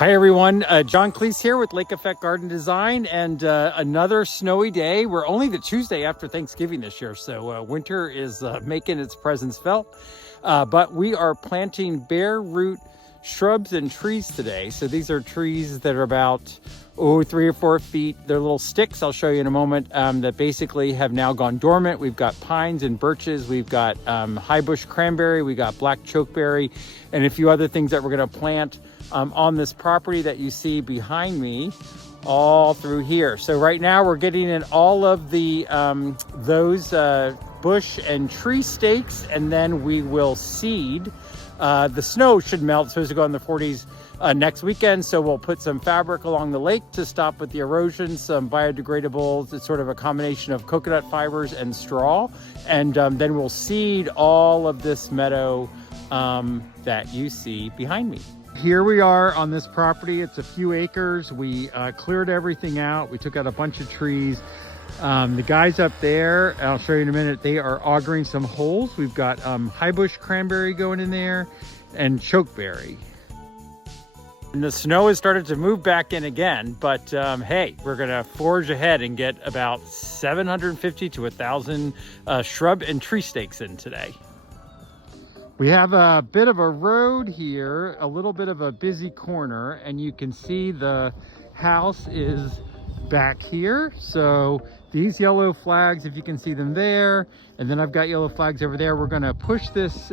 Hi everyone, John Cleese here with Lake Effect Garden Design, and another snowy day. We're only the Tuesday after Thanksgiving this year, so winter is making its presence felt. But we are planting bare root shrubs and trees today. So these are trees that are about 3 or 4 feet. They're little sticks, I'll show you in a moment, that basically have now gone dormant. We've got pines and birches, we've got high bush cranberry, we got black chokeberry, and a few other things that we're going to plant on this property that you see behind me all through here. So right now we're getting in all of the those bush and tree stakes, and then we will seed. The snow should melt. It's supposed to go in the 40s next weekend, so we'll put some fabric along the lake to stop with the erosion, some biodegradables. It's sort of a combination of coconut fibers and straw, and then we'll seed all of this meadow that you see behind me. Here we are on this property. It's a few acres. We cleared everything out. We took out a bunch of trees. The guys up there, I'll show you in a minute, they are augering some holes. We've got high bush cranberry going in there and chokeberry. And the snow has started to move back in again, but hey, we're gonna forge ahead and get about 750 to 1,000 shrub and tree stakes in today. We have a bit of a road here, a little bit of a busy corner, and you can see the house is back here. So these yellow flags, if you can see them there, and then I've got yellow flags over there. We're going to push this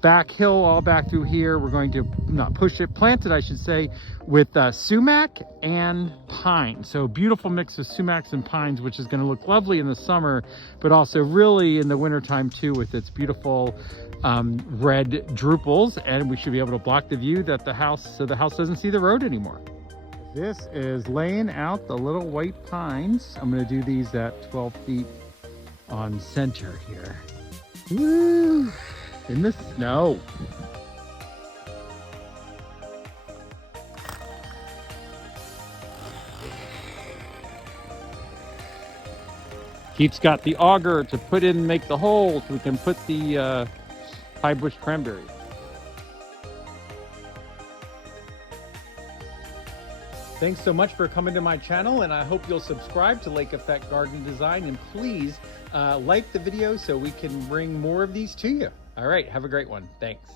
back hill all back through here. We're going to not push it, plant it, I should say, with sumac and pine. So beautiful mix of sumacs and pines, which is going to look lovely in the summer, but also really in the wintertime too, with its beautiful red drupals. And we should be able to block the view that the house, so the house doesn't see the road anymore. This is laying out the little white pines. I'm going to do these at 12 feet on center here. Woo! In the snow. Keith's got the auger to put in and make the holes so we can put the high bush cranberry. Thanks so much for coming to my channel, and I hope you'll subscribe to Lake Effect Garden Design, and please like the video so we can bring more of these to you. All right, have a great one. Thanks.